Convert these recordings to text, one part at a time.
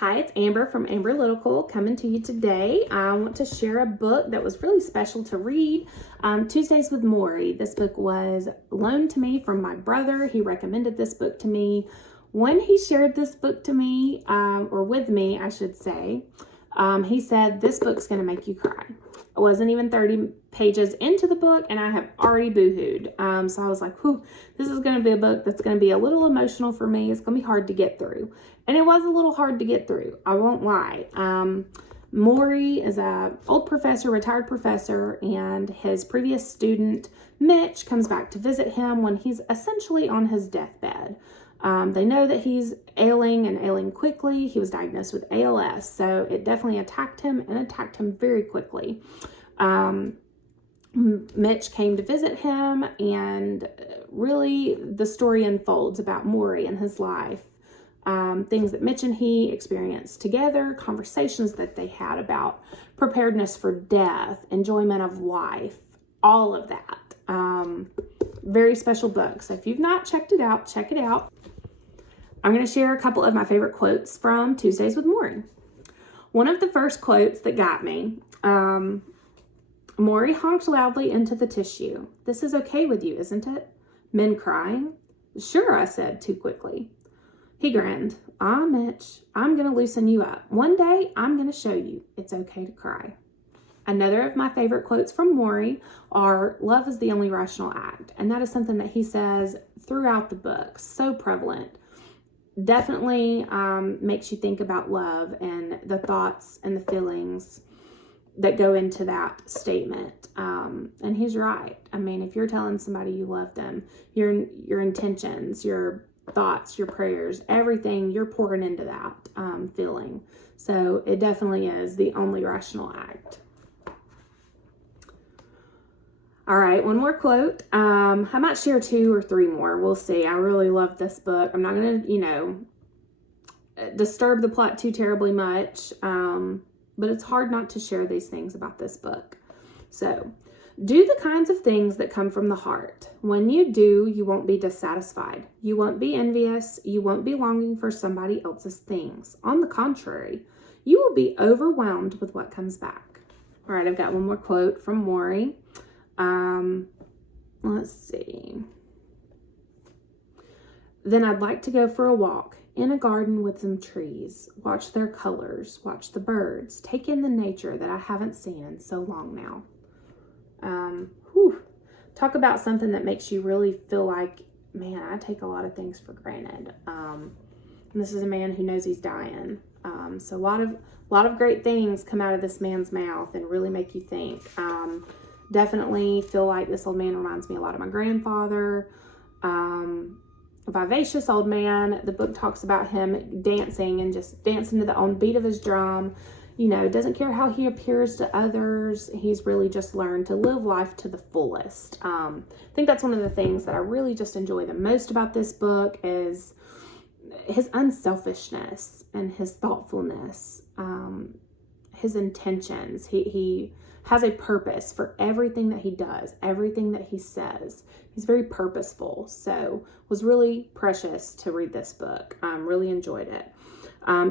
Hi, it's Amber from Amber Lytical coming to you today. I want to share a book that was really special to read, Tuesdays with Morrie. This book was loaned to me from my brother. He recommended this book to me. When he shared this book to me, or with me, I should say, he said, this book's going to make you cry. I wasn't even 30 pages into the book and I have already boohooed. So I was like, whew, this is going to be a book that's going to be a little emotional for me. It's going to be hard to get through. And it was a little hard to get through. I won't lie. Morrie is a old professor, retired professor, and his previous student, Mitch, comes back to visit him when he's essentially on his deathbed. They know that he's ailing and ailing quickly. He was diagnosed with ALS, so it definitely attacked him and attacked him very quickly. Mitch came to visit him, and really the story unfolds about Morrie and his life. Things that Mitch and he experienced together, conversations that they had about preparedness for death, enjoyment of life, all of that. Very special book. So if you've not checked it out, check it out. I'm going to share a couple of my favorite quotes from Tuesdays with Morrie. One of the first quotes that got me, Morrie honked loudly into the tissue. This is okay with you, isn't it? Men crying? Sure, I said too quickly. He grinned. Ah, Mitch, I'm going to loosen you up. One day, I'm going to show you it's okay to cry. Another of my favorite quotes from Morrie are, love is the only rational act. And that is something that he says throughout the book. So prevalent. Definitely makes you think about love and the thoughts and the feelings that go into that statement. And he's right. I mean, if you're telling somebody you love them, your intentions, your thoughts, your prayers, everything, you're pouring into that feeling. So it definitely is the only rational act. All right, one more quote. I might share 2 or 3 more. We'll see. I really love this book. I'm not going to, disturb the plot too terribly much, but it's hard not to share these things about this book. So, do the kinds of things that come from the heart. When you do, you won't be dissatisfied. You won't be envious. You won't be longing for somebody else's things. On the contrary, you will be overwhelmed with what comes back. All right, I've got one more quote from Morrie. Let's see. Then I'd like to go for a walk in a garden with some trees, watch their colors, watch the birds, take in the nature that I haven't seen in so long now. Talk about something that makes you really feel like, man, I take a lot of things for granted. And this is a man who knows he's dying. So a lot of great things come out of this man's mouth and really make you think. Definitely feel like this old man reminds me a lot of my grandfather. A vivacious old man. The book talks about him dancing and just dancing to the own beat of his drum. Doesn't care how he appears to others. He's really just learned to live life to the fullest. I think that's one of the things that I really just enjoy the most about this book is his unselfishness and his thoughtfulness, his intentions. He has a purpose for everything that he does, everything that he says. He's very purposeful. So was really precious to read this book. Really enjoyed it.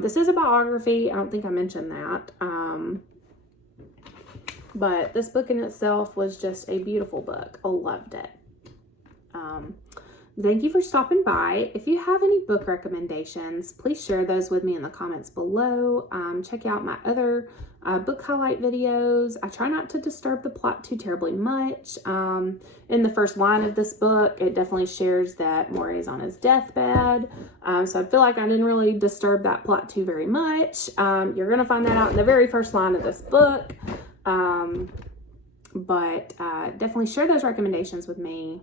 This is a biography. I don't think I mentioned that. But this book in itself was just a beautiful book. I loved it. Thank you for stopping by. If you have any book recommendations, please share those with me in the comments below. Check out my other book highlight videos. I try not to disturb the plot too terribly much. In the first line of this book, it definitely shares that Morrie is on his deathbed. So I feel like I didn't really disturb that plot too very much. You're going to find that out in the very first line of this book. But definitely share those recommendations with me.